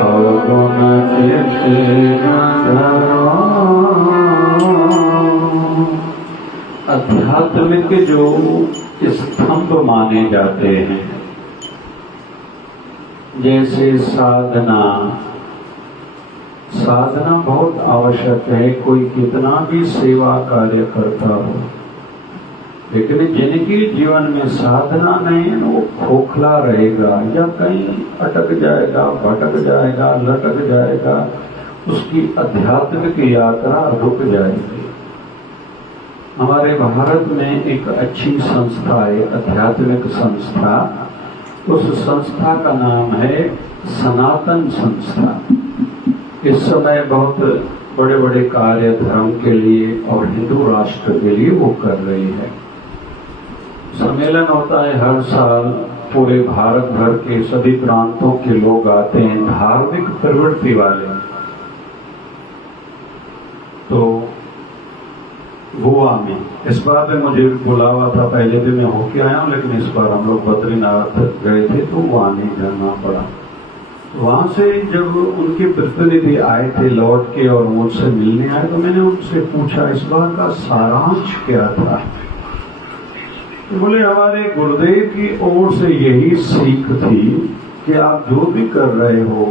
अवगुण चित्त न धरो। आध्यात्मिक जो स्तंभ माने जाते हैं, जैसे साधना बहुत आवश्यक है। कोई कितना भी सेवा कार्य करता हो, लेकिन जिनकी जीवन में साधना नहीं है, वो खोखला रहेगा या कहीं अटक जाएगा, भटक जाएगा, लटक जाएगा, उसकी आध्यात्मिक यात्रा रुक जाएगी। हमारे भारत में एक अच्छी संस्था है, आध्यात्मिक संस्था। उस संस्था का नाम है सनातन संस्था। इस समय बहुत बड़े बड़े कार्य धर्म के लिए और हिंदू राष्ट्र के लिए वो कर रही है। सम्मेलन होता है हर साल, पूरे भारत भर के सभी प्रांतों के लोग आते हैं, धार्मिक प्रवृत्ति वाले। तो गोवा में इस बार में मुझे बुलावा था, पहले भी मैं होके आया हूँ, लेकिन इस बार हम लोग बद्रीनाथ गए थे तो वहां नहीं जाना पड़ा। वहां से जब उनके प्रतिनिधि आए थे लौट के और मुझसे मिलने आए, तो मैंने उनसे पूछा इस बार का सारांश क्या था। तो बोले हमारे गुरुदेव की ओर से यही सीख थी कि आप जो भी कर रहे हो,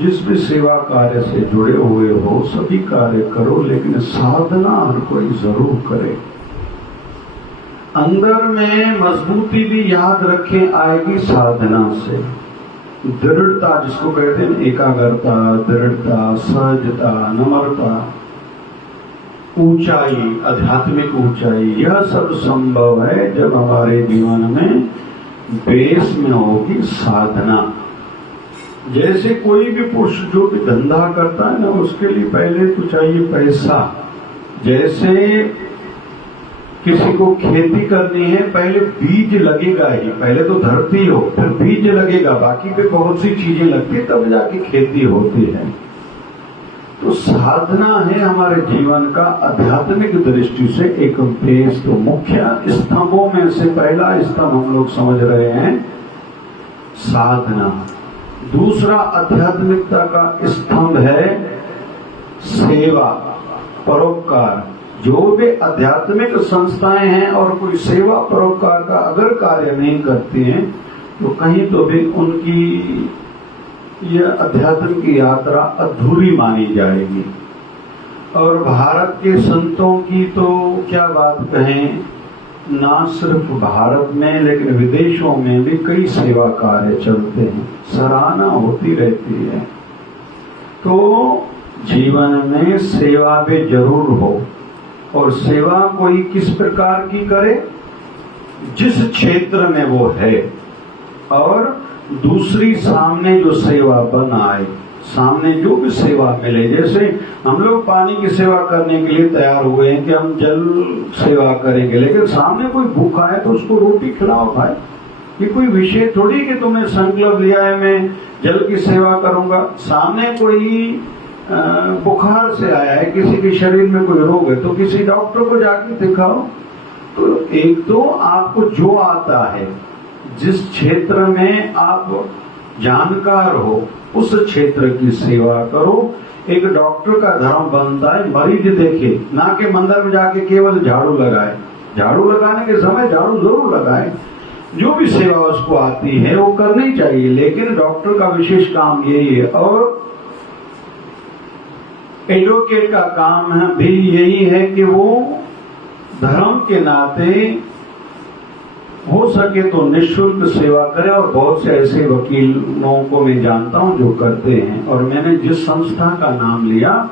जिस भी सेवा कार्य से जुड़े हुए हो, सभी कार्य करो, लेकिन साधना हर कोई जरूर करे। अंदर में मजबूती भी याद रखें आएगी साधना से। दृढ़ता जिसको कहते हैं, एकाग्रता, दृढ़ता, सहजता, नम्रता, ऊंचाई, आध्यात्मिक ऊंचाई, यह सब संभव है जब हमारे जीवन में बेस में होगी साधना। जैसे कोई भी पुरुष जो भी धंधा करता है ना, उसके लिए पहले तो चाहिए पैसा। जैसे किसी को खेती करनी है, पहले बीज लगेगा ही, पहले तो धरती हो फिर बीज लगेगा, बाकी पे बहुत सी चीजें लगती है तब जाके खेती होती है। तो साधना है हमारे जीवन का आध्यात्मिक दृष्टि से एक बेस। तो मुख्य स्तंभों में से पहला स्तंभ हम लोग समझ रहे हैं साधना। दूसरा आध्यात्मिकता का स्तंभ है सेवा, परोपकार। जो भी आध्यात्मिक संस्थाएं हैं और कोई सेवा परोपकार का अगर कार्य नहीं करती हैं, तो कहीं तो भी उनकी यह आध्यात्मिक यात्रा अधूरी मानी जाएगी। और भारत के संतों की तो क्या बात कहें, ना सिर्फ भारत में लेकिन विदेशों में भी कई सेवा कार्य चलते हैं, सराहना होती रहती है। तो जीवन में सेवा भी जरूर हो, और सेवा कोई किस प्रकार की करे, जिस क्षेत्र में वो है। और दूसरी सामने जो सेवा बन आए, सामने जो भी सेवा मिले। जैसे हम लोग पानी की सेवा करने के लिए तैयार हुए हैं कि हम जल सेवा करेंगे, लेकिन सामने कोई भूखा है तो उसको रोटी खिलाओ भाई। ये कोई विषय थोड़ी कि तुमने संकल्प लिया है मैं जल की सेवा करूंगा। सामने कोई बुखार से आया है, किसी के शरीर में कोई रोग है, तो किसी डॉक्टर को जाके दिखाओ। तो एक तो आपको जो आता है, जिस क्षेत्र में आप जानकार हो, उस क्षेत्र की सेवा करो। एक डॉक्टर का धर्म बनता है मरीज देखे, ना कि मंदिर में जाके केवल झाड़ू लगाए। झाड़ू लगाने के समय झाड़ू जरूर लगाए, जो भी सेवा उसको आती है वो करनी चाहिए, लेकिन डॉक्टर का विशेष काम यही है। और एडवोकेट का काम भी यही है कि वो धर्म के नाते हो सके तो निःशुल्क सेवा करे। और बहुत से ऐसे वकीलों को मैं जानता हूं जो करते हैं। और मैंने जिस संस्था का नाम लिया,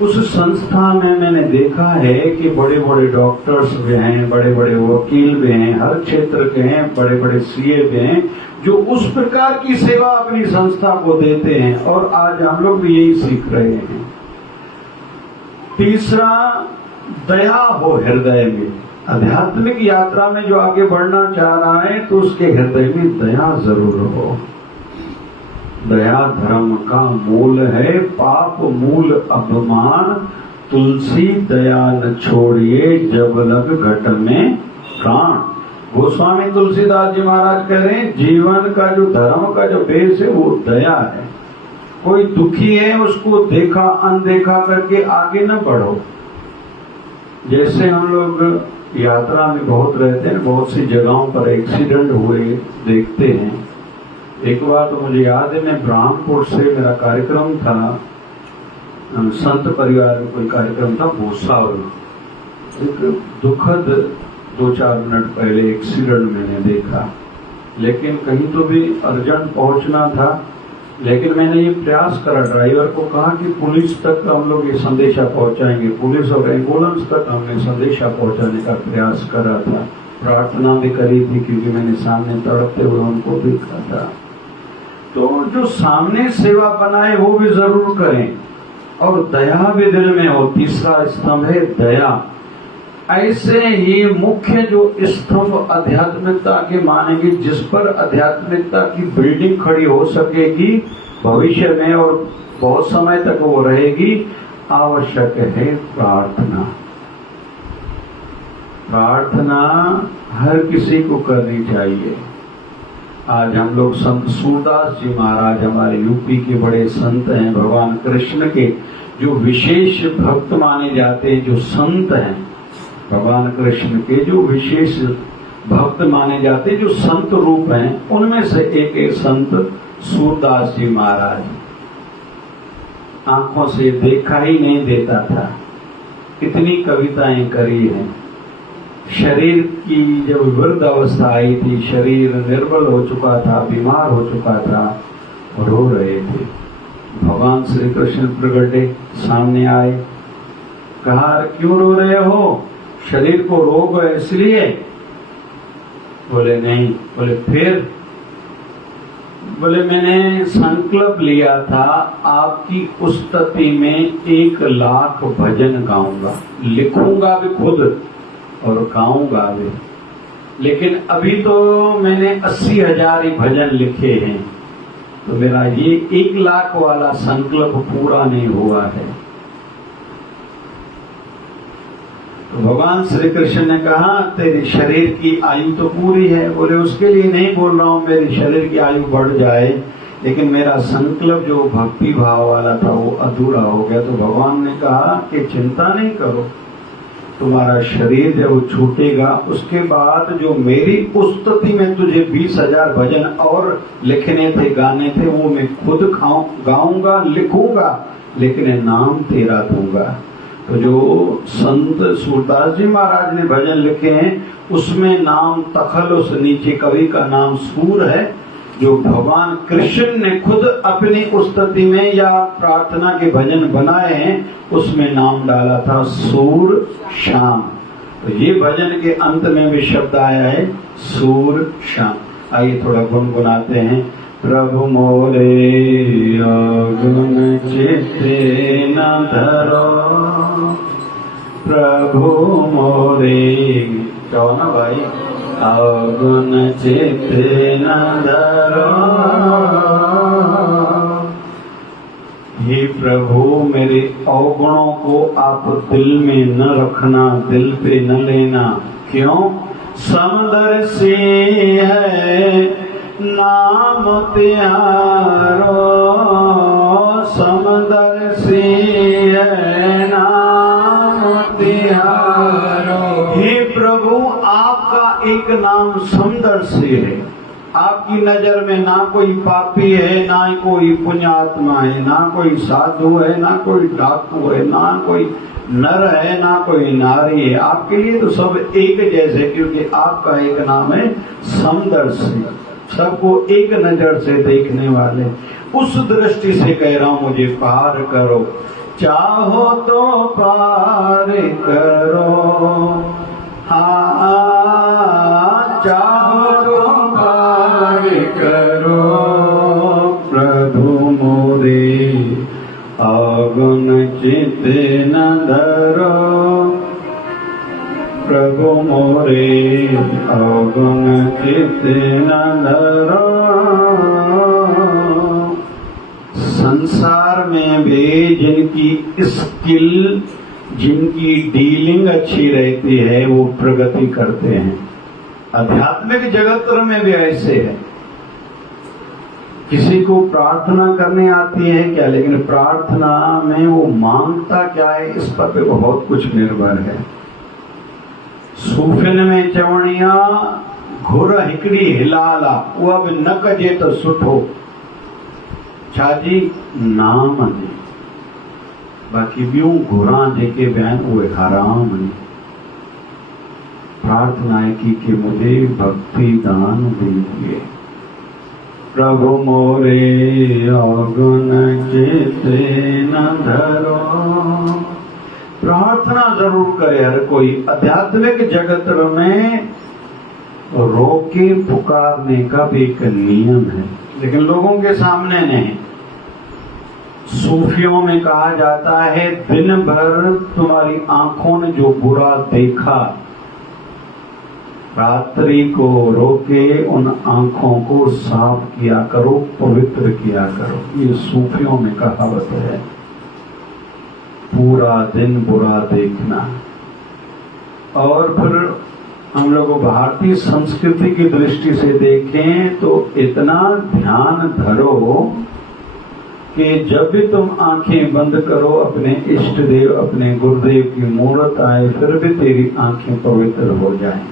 उस संस्था में मैंने देखा है कि बड़े बड़े डॉक्टर्स भी हैं, बड़े बड़े वकील भी हैं, हर क्षेत्र के हैं, बड़े बड़े सीए भी हैं, जो उस प्रकार की सेवा अपनी संस्था को देते हैं। और आज हम लोग भी यही सीख रहे हैं। तीसरा, दया हो हृदय में। आध्यात्मिक यात्रा में जो आगे बढ़ना चाह रहा है तो उसके हृदय में दया जरूर हो। दया धर्म का मूल है, पाप मूल अभिमान। तुलसी दया न छोड़िए, जब लग घट में प्राण। गोस्वामी तुलसीदास जी महाराज कह रहे हैं, जीवन का जो धर्म का जो बेस है वो दया है। कोई दुखी है उसको देखा अनदेखा करके आगे न बढ़ो। जैसे हम लोग यात्रा में बहुत रहते हैं, बहुत सी जगहों पर एक्सीडेंट हुए देखते हैं। एक बार तो मुझे याद है, मैं ब्रह्मपुर से मेरा कार्यक्रम था, संत परिवार में कोई कार्यक्रम था भूसावल। एक दुखद 2-4 मिनट पहले एक्सीडेंट मैंने देखा, लेकिन कहीं तो भी अर्जेंट पहुंचना था। लेकिन मैंने ये प्रयास करा, ड्राइवर को कहा कि पुलिस तक हम लोग ये संदेशा पहुंचाएंगे। पुलिस और एम्बुलेंस तक हमने संदेशा पहुंचाने का प्रयास करा था, प्रार्थना भी करी थी, क्योंकि मैंने सामने तड़पते हुए उनको देखा था। तो जो सामने सेवा बनाए वो भी जरूर करें, और दया भी दिल में हो। तीसरा स्तंभ है दया। ऐसे ही मुख्य जो स्तंभ आध्यात्मिकता के मानेंगे, जिस पर आध्यात्मिकता की बिल्डिंग खड़ी हो सकेगी भविष्य में और बहुत समय तक वो रहेगी, आवश्यक है प्रार्थना। प्रार्थना हर किसी को करनी चाहिए। आज हम लोग संत सूरदास जी महाराज हमारे यूपी के बड़े संत हैं, भगवान कृष्ण के जो विशेष भक्त माने जाते हैं, जो संत हैं, भगवान कृष्ण के जो विशेष भक्त माने जाते, जो संत रूप हैं, उनमें से एक संत सूरदास जी महाराज। आंखों से देखा ही नहीं देता था, कितनी कविताएं करी हैं। शरीर की जब वृद्ध अवस्था आई थी, शरीर निर्बल हो चुका था, बीमार हो चुका था, रो रहे थे। भगवान श्री कृष्ण प्रगटे, सामने आए, कहा क्यों रो रहे हो? शरीर को रोग है इसलिए? बोले नहीं। बोले फिर? बोले मैंने संकल्प लिया था आपकी उस्तति में 1 लाख भजन गाऊंगा, लिखूंगा भी खुद और गाऊंगा भी, लेकिन अभी तो मैंने 80,000 ही भजन लिखे हैं, तो मेरा ये 1 लाख वाला संकल्प पूरा नहीं हुआ है। तो भगवान श्री कृष्ण ने कहा तेरी शरीर की आयु तो पूरी है। बोले उसके लिए नहीं बोल रहा हूं मेरी शरीर की आयु बढ़ जाए, लेकिन मेरा संकल्प जो भक्ति भाव वाला था वो अधूरा हो गया। तो भगवान ने कहा कि चिंता नहीं करो, तुम्हारा शरीर जब छूटेगा उसके बाद जो मेरी उस्तति में तुझे 20,000 भजन और लिखने थे, गाने थे, वो मैं खुद गाऊंगा, लिखूंगा, लेकिन नाम तेरा दूंगा। तो जो संत सूरदास जी महाराज ने भजन लिखे हैं उसमें नाम तखल्लुस, नीचे कवि का नाम सूर है, जो भगवान कृष्ण ने खुद अपनी उस्तति में या प्रार्थना के भजन बनाए हैं, उसमें नाम डाला था सूर श्याम। तो ये भजन के अंत में भी शब्द आया है सूर श्याम। आइए थोड़ा गुनगुनाते हैं। प्रभु मोरे अगुन चित्ते न धरो, प्रभु मोरे, कहो ना भाई, अगुन चित्ते न धरो। हे प्रभु मेरे अवगुणों को आप दिल में न रखना, दिल पे न लेना। क्यों? समदर्शी है नाम त्यारो, समदर्शी है नाम त्यारो। हे प्रभु आपका एक नाम समदर्शी है। आपकी नजर में ना कोई पापी है, ना कोई पुण्यात्मा है, ना कोई साधु है, ना कोई डाकू है, ना कोई नर है, ना कोई नारी है। आपके लिए तो सब एक जैसे, क्योंकि आपका एक नाम है समदर्शी, सबको एक नजर से देखने वाले। उस दृष्टि से कह रहा हूं मुझे पार करो, चाहो तो पार करो, हाँ चाहो तो पार करो। प्रभु मोरे अगुन चित्ते न धरो, प्रभु मोरे अगुन चित्ते न धरो। संसार में भी जिनकी स्किल, जिनकी डीलिंग अच्छी रहती है वो प्रगति करते हैं। आध्यात्मिक जगत में भी ऐसे है। किसी को प्रार्थना करने आती है क्या, लेकिन प्रार्थना में वो मांगता क्या है इस पर भी बहुत कुछ निर्भर है। सूफिन में चवणिया घुर हिकड़ी हिलाला वो अब न कजे तो सुठो छाजी नाम ने, बाकी ॿियूं घुरा जेके बि आहिनि उहे हराम आहिनि। प्रार्थना है कि मुझे भक्ति दान दीजिए। प्रभु मोरे अवगुण चिते न धरो। प्रार्थना जरूर करे हर कोई। आध्यात्मिक जगत में रोके पुकारने का भी एक नियम है, लेकिन लोगों के सामने नहीं। सूफियों में कहा जाता है दिन भर तुम्हारी आंखों ने जो बुरा देखा, रात्रि को रोके उन आंखों को साफ किया करो, पवित्र किया करो। ये सूफियों में कहावत है। पूरा दिन बुरा देखना। और फिर हम लोग भारतीय संस्कृति की दृष्टि से देखें तो इतना ध्यान धरो कि जब भी तुम आंखें बंद करो अपने इष्ट देव अपने गुरुदेव की मूर्त आए, फिर भी तेरी आंखें पवित्र हो जाएं।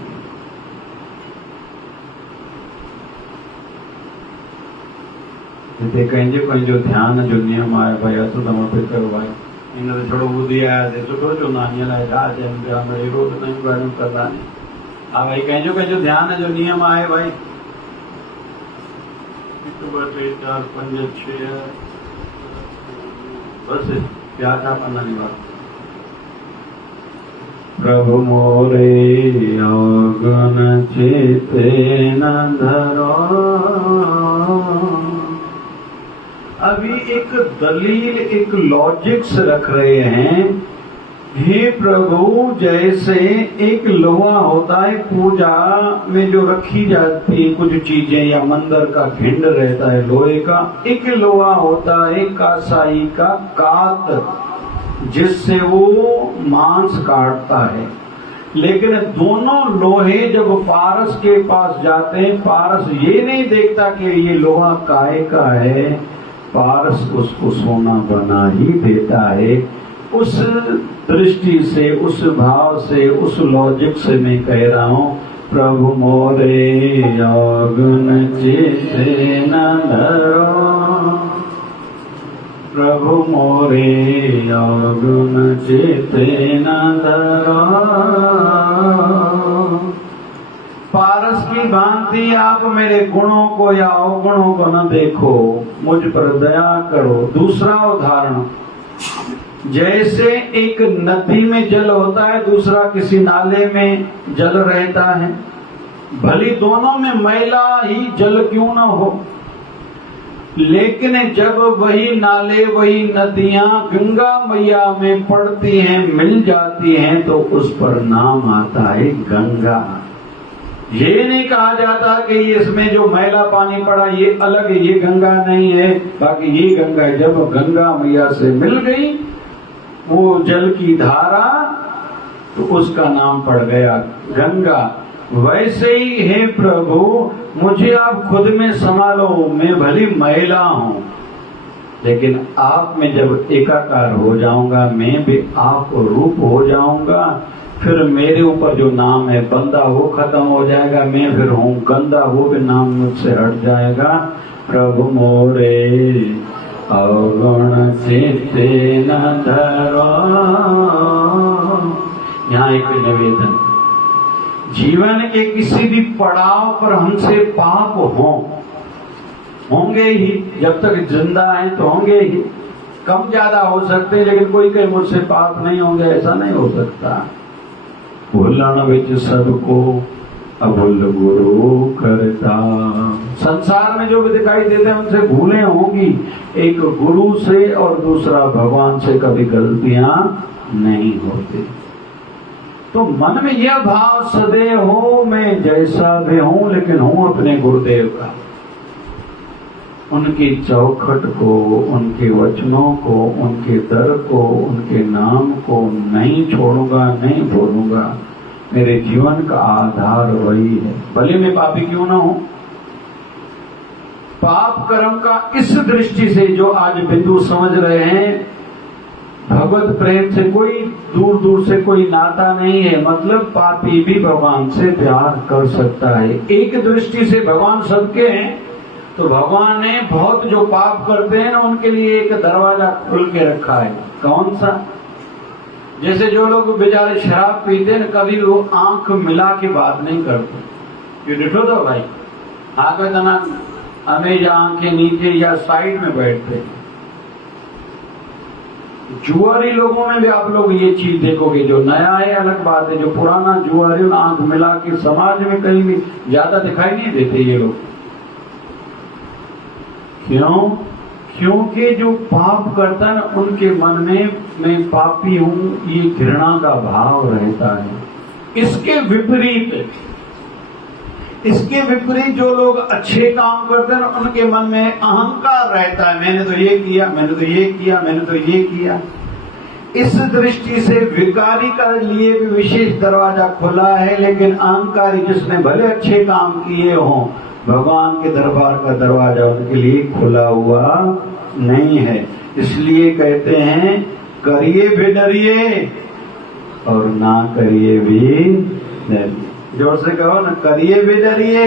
पंहिंजो ध्यान जो नियम आहे भाई हथ समर्पित करो भाई। इन थोड़ो ॿुधी आयासीं सुठो चवंदा आहिनि, ईअं लाइ छा चइनि पिया मिड़ई रोज़ नयूं ॻाल्हियूं कंदा आहिनि। हा भाई पंहिंजो ध्यान जो नियम आहे भाई। 1 2 3 4 5 6 बस प्यार छा पन्ना नहीं बात। प्रभु मोरे अवगुण चिते न धरो। अभी एक दलील एक लॉजिक्स रख रहे हैं। हे प्रभु, जैसे एक लोहा होता है पूजा में जो रखी जाती है कुछ चीजें, या मंदिर का भिंड रहता है लोहे का, एक लोहा होता है कासाई का कात जिससे वो मांस काटता है। लेकिन दोनों लोहे जब पारस के पास जाते हैं, पारस ये नहीं देखता कि ये लोहा काहे का है, पारस उसको सोना बना ही देता है। उस दृष्टि से, उस भाव से, उस लॉजिक से मैं कह रहा हूँ, प्रभु मोरे अवगुण चिते न धरो। प्रभु मोरे अवगुण चिते न धरो। पारस की भांति आप मेरे गुणों को या अवगुणों को न देखो, मुझ पर दया करो। दूसरा उदाहरण, जैसे एक नदी में जल होता है, दूसरा किसी नाले में जल रहता है, भली दोनों में मैला ही जल क्यों न हो, लेकिन जब वही नाले वही नदियां गंगा मैया में पड़ती हैं, मिल जाती हैं, तो उस पर नाम आता है गंगा। ये नहीं कहा जाता कि इसमें जो मैला पानी पड़ा ये अलग है, ये गंगा नहीं है, बाकी ये गंगा है। जब गंगा मैया से मिल गई वो जल की धारा, तो उसका नाम पड़ गया गंगा। वैसे ही हे प्रभु, मुझे आप खुद में संभालो, मैं भली मैला हूँ, लेकिन आप में जब एकाकार हो जाऊंगा, मैं भी आप रूप हो जाऊंगा, फिर मेरे ऊपर जो नाम है बंदा वो खत्म हो जाएगा, मैं फिर हूँ गंदा, वो भी नाम मुझसे हट जाएगा। प्रभु मोरे अवगुण चिते न धरो। यहाँ एक निवेदन, जीवन के किसी भी पड़ाव पर हमसे पाप होंगे ही, जब तक जिंदा हैं तो होंगे ही, कम ज्यादा हो सकते हैं, लेकिन कोई कहे मुझसे पाप नहीं होंगे, ऐसा नहीं हो सकता। भूलन विच सबको अभुल गुरु करता। संसार में जो भी दिखाई देते हैं उनसे भूलें होंगी, एक गुरु से और दूसरा भगवान से कभी गलतियां नहीं होती। तो मन में यह भाव सदैव हो, मैं जैसा भी हूं लेकिन हूं अपने गुरुदेव का। उनकी चौखट को, उनके वचनों को, उनके दर को, उनके नाम को नहीं छोड़ूंगा, नहीं भूलूंगा। मेरे जीवन का आधार वही है, भले मैं पापी क्यों ना हूं। पाप कर्म का इस दृष्टि से जो आज बिंदु समझ रहे हैं, भगवत प्रेम से कोई दूर दूर से कोई नाता नहीं है, मतलब पापी भी भगवान से प्यार कर सकता है। एक दृष्टि से भगवान सबके हैं, तो भगवान ने बहुत जो पाप करते हैं ना उनके लिए एक दरवाजा खोल के रखा है। कौन सा? जैसे जो लोग बेचारे शराब पीते हैं, कभी वो आंख मिला के बात नहीं करते। ये देखो तो भाई आगे तना हमें आंखें नीचे या साइड में बैठते। जुआरी लोगों में भी आप लोग ये चीज देखोगे, जो नया है अलग बात है, जो पुराना जुआरी आंख मिला के समाज में कहीं भी ज्यादा दिखाई नहीं देते ये लोग। क्यों? क्योंकि जो पाप करता है ना उनके मन में मैं पापी हूं, ये घृणा का भाव रहता है। इसके विपरीत जो लोग अच्छे काम करते हैं ना उनके मन में अहंकार रहता है, मैंने तो ये किया, मैंने तो ये किया, मैंने तो ये किया। इस दृष्टि से विकारी का लिए भी विशेष दरवाजा खुला है, लेकिन अहंकारी जिसने भले अच्छे काम किए हों, भगवान के दरबार का दरवाजा उनके लिए खुला हुआ नहीं है। इसलिए कहते हैं करिए भी डरिए और ना करिए भी डरिए। जोर से कहो ना, करिए भी डरिए।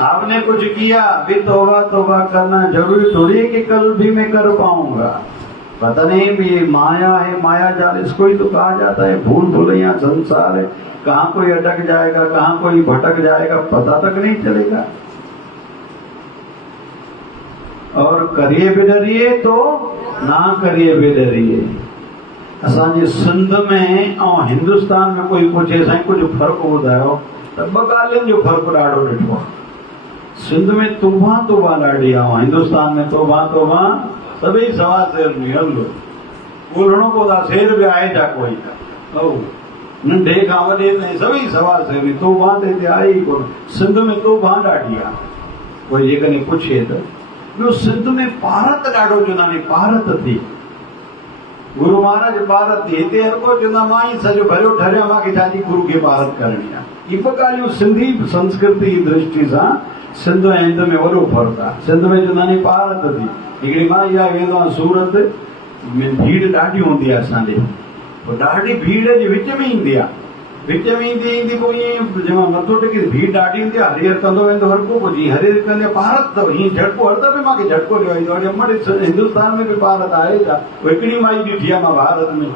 आपने कुछ किया भी तौबा करना जरूरी थोड़ी है कि कल भी मैं कर पाऊंगा। पता नहीं भी माया है, माया जाल इसको ही तो कहा जाता है। भूल भुलैया संसार है, कहाँ कोई अटक जाएगा, कहाँ कोई भटक जाएगा, पता तक नहीं चलेगा। और करिए भी डरिए तो ना करिए भी डरिए। असांजे सिंध में और हिंदुस्तान में कोई पूछे साईं कुछ फर्क ॿुधायो त ॿ ॻाल्हियुनि जो फर्क ॾाढो ॾिठो आहे। सिंध में तोबा ॾाढी आहे, हिंदुस्तान में तोबा सभई सवा शेर में हलो ॻोल्हणो पवंदो आहे, शेर बि आहे छा कोई नंढे खां वॾे ताईं सभई सवा शेर में। तोबा त हिते आहे ई कोन। सिंध में तोबा ॾाढी आहे। कोई जेकॾहिं पुछे त ॿियो सिंध में पारत ॾाढो चवंदा आहिनि, पारत थी गुरु महाराज पारत थी। हिते हर को चवंदा मां ई सॼो भरियो ठरिया, मूंखे छाजी गुरु खे पारत करणी आहे। इहे ॿ ॻाल्हियूं सिंधी संस्कृति जी दृष्टि सां सिंध ऐं हिंद में वॾो फर्क़ु आहे। सिंध में चवंदा आहिनि पारत थी। हिकिड़ी मां इहा वेंदो आहियां सूरत में, भीड़ ॾाढी हूंदी आहे असांजे, ॾाढी भीड़ जे विच में ईंदी आहे। विच में ईंदी पोइ ईअं जंहिंमहिल मथो टेके भीड़ ॾाढी ईंदी आहे, हरिहर कंदो वेंदो हर को पोइ जीअं हरिहर कंदे पारत अथव हीअं झटको हर दफ़े मूंखे झटको ॾियो ईंदो आहे। अमड़ हिंदुस्तान में बि पारत आहे छा? हिकिड़ी माई ॾिठी आहे मां भारत में,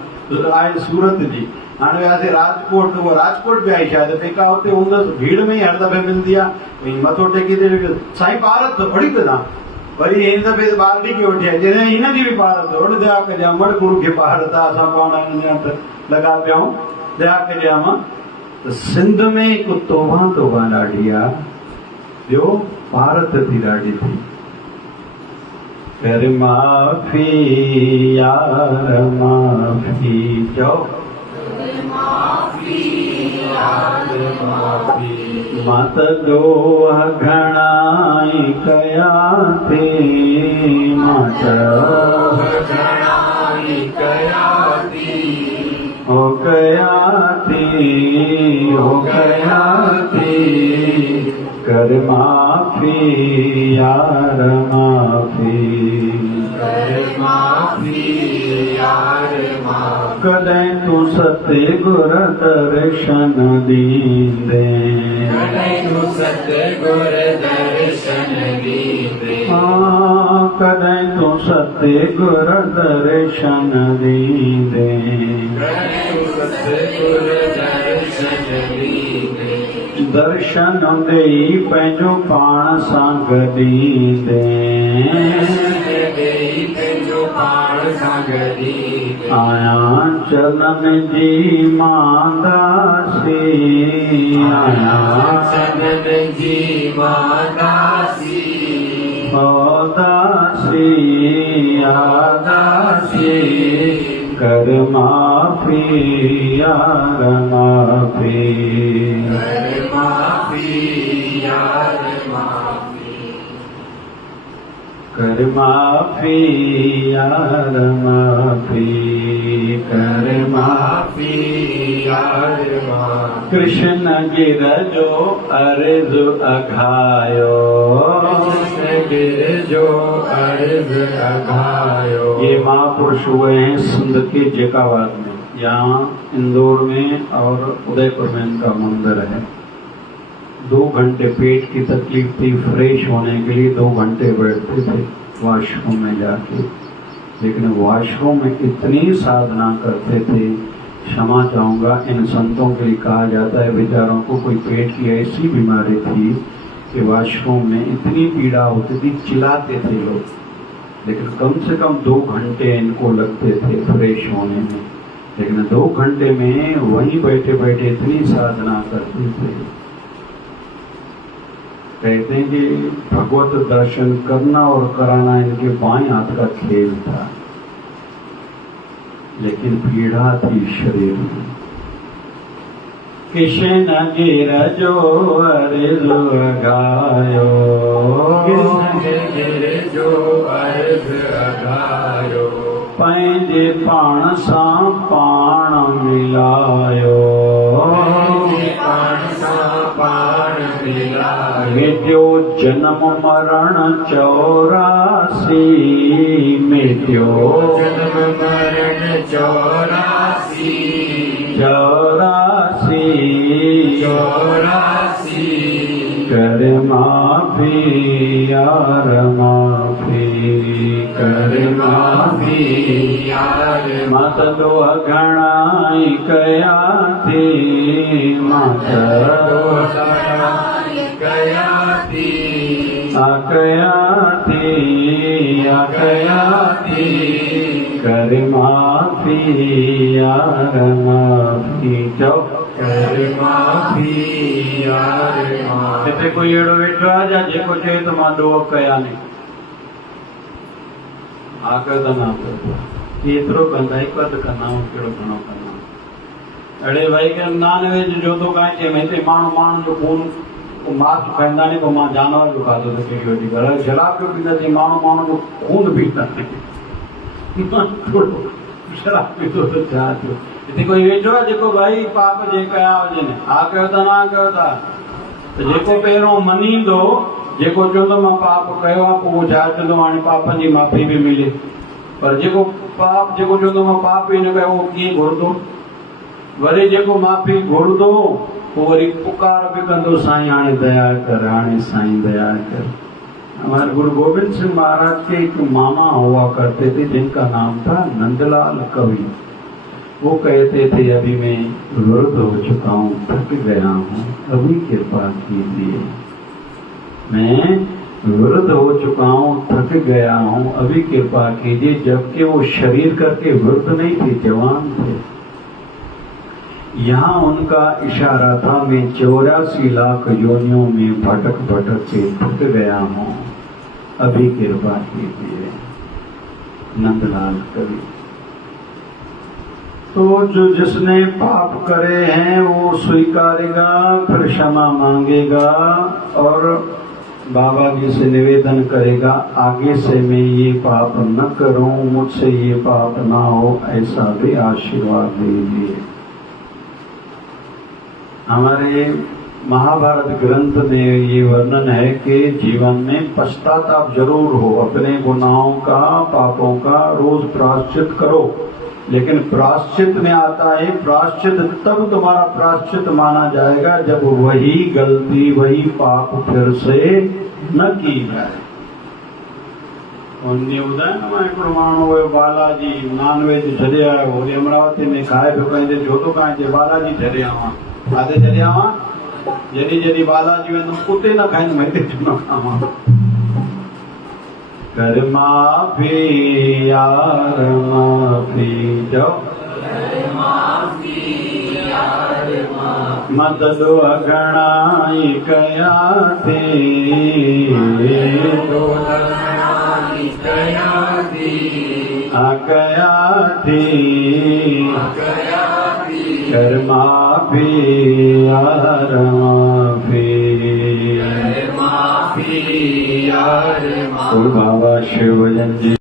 आहे सूरत जी। हाणे वियासीं राजकोट, उहा राजकोट बि आई शायदि, पेका हुते हूंदसि, भीड़ में ई हर दफ़े मिलंदी आहे। मथो टेके साईं पारत पढ़ी पिया, वरी हिन दफ़े ॿारड़ी खे वठी आई, जॾहिं हिन जी बि पारत उन दया कजे अमड़ गुरु खे पारत आहे, असां पाण हिन जा हथ लॻा पिया आहियूं, दया कजे मां। त सिंध में हिकु तोबा ॾाढी आहे, ॿियो पारत थी ॾाढी थी। कर माफ़ी यार माफ़ी, चओ मां त ॾोह घणाई कया थी, मां त घणाई कया थी, हो गया थी, कर माफ़ी यार माफ़ी, कर माफ़ी यार माफ़ी। कॾहिं तूं सतगुर दर्शन ॾींदे, कॾहिं तूं सतगुर दर्शन ॾींदे, कॾहिं तूं सतगुर दर्शन ॾींदे, दर्शन ॾेई पंहिंजो पाण सां गॾींदे, आयां चलन जी मांदासी, आयां चलन जी मांदासी, दासी आदासी, कर माफ़ी यार माफ़ी, कर माफ़ी यार माफ़ी, कर माफ़ी यार माफ़ी, कर माफ़ी यार माफ़ी। कृष्ण गिर जो अर्ज़ अघायो, कृष्ण गिर जो अर्ज अघायो। ये महापुरुष हुए हैं सिंध के जेकाबाद में, यहाँ इंदौर में और उदयपुर में इनका मंदिर है। 2 घंटे पेट की तकलीफ थी, फ्रेश होने के लिए 2 घंटे बैठते थे वॉशरूम में जाके, लेकिन वॉशरूम में इतनी साधना करते थे। क्षमा चाहूँगा, इन संतों के लिए कहा जाता है बेचारों को कोई पेट की ऐसी बीमारी थी कि वॉशरूम में इतनी पीड़ा होती थी, चिल्लाते थे लोग, लेकिन कम से कम 2 घंटे इनको लगते थे फ्रेश होने में। लेकिन 2 घंटे में वहीं बैठे बैठे इतनी साधना करते थे। कहते हैं कि भगवत दर्शन करना और कराना इनके बाएं हाथ का खेल था, लेकिन पीड़ा थी शरीर में। कृष्ण गिर जो अर्ज अघायो, कृष्ण गिर जो अर्ज अघायो। पंहिंजे पाण सां पाण मिलायो, पाण सां पाण मिलायो। मिट्यो जन्म मरण 84, मिट्यो जन्म मरण 84। 84 कर माफी यार माफी, कर माफी यार। मत दो घणाई कया थी, मत दो कया थी। अकया थी, अकया थी, कर माफी यार माफी। जाओ कर माफी यार माफी। हिते कोई अहिड़ो वेठो आहे जा जेको चए त मां ॾोह कया नहीं, हा कयो त ना कयो, एतिरो कंदा हिकु अधु कंदा ऐं कहिड़ो घणो कंदा। अड़े भाई के नॉन वेज जो तो कांई चए हिते माण्हू जो खून मांस खाईंदा नहीं, पोइ मां जानवर जो खाधो त कहिड़ी वॾी ॻाल्हि आहे। शराब पियो पीतासीं, माण्हू जो खून पीता शराब पीतो त छा थियो। हिते कोई वेठो आहे जेको भाई पाप जे कया हुजनि, हा कयो था ना कयो था। त जेको पहिरियों मञींदो, जेको चवंदो मां पाप कयो आहे, पोइ उहो छा चवंदो हाणे पापनि जी माफ़ी बि मिले। पर जेको चवंदो मां पाप ई न कयो, उहो कीअं घुरंदो? वरी जेको माफ़ी घुरंदो पोइ वरी पुकार बि कंदो, साईं हाणे दया कर, हाणे साईं दया कर। हमारे गुरु गोविंद सिंह महाराज के एक मामा हुआ करते थे जिनका नाम था नंदलाल कवि। वो कहते थे अभी मैं वृद्ध हो चुका हूँ, थक गया हूँ, अभी कृपा कीजिए। मैं वृद्ध हो चुका हूँ, थक गया हूँ, अभी कृपा कीजिए। जबकि वो शरीर करके वृद्ध नहीं थे, जवान थे। यहाँ उनका इशारा था मैं 84 लाख योनियों में भटक भटक के थक गया हूँ, अभी कृपा कीजिए। नंदलाल कवि। तो जो जिसने पाप करे हैं वो स्वीकारेगा, फिर क्षमा मांगेगा और बाबा जी से निवेदन करेगा आगे से मैं ये पाप न करूं, मुझसे ये पाप ना हो, ऐसा भी आशीर्वाद दीजिए। हमारे महाभारत ग्रंथ में ये वर्णन है कि जीवन में पश्चाताप जरूर हो, अपने गुनाहों का, पापों का रोज प्रायश्चित करो। लेकिन प्रायश्चित में आता है, प्रायश्चित तब तुम्हारा प्रायश्चित माना जाएगा जब वही गलती, वही पाप फिर से न की जाए। हिकिड़ो माण्हू हुयो बालाजी, नॉनवेज छॾे आयो, वरी अमरावती में खाए पियो, कंहिंजे छो थो खाए, बालाजी छॾे आवां, खाधे छॾे आवां। जॾहिं जॾहिं बालाजी वेंदुमि कुते न खाईंदुमि, हिते छो न खावां। कर माफी यार माफी, चओ मत दो घणाई कया थी, कया थी, कर माफी यार माफी, यार बाबा शिव भजन जी।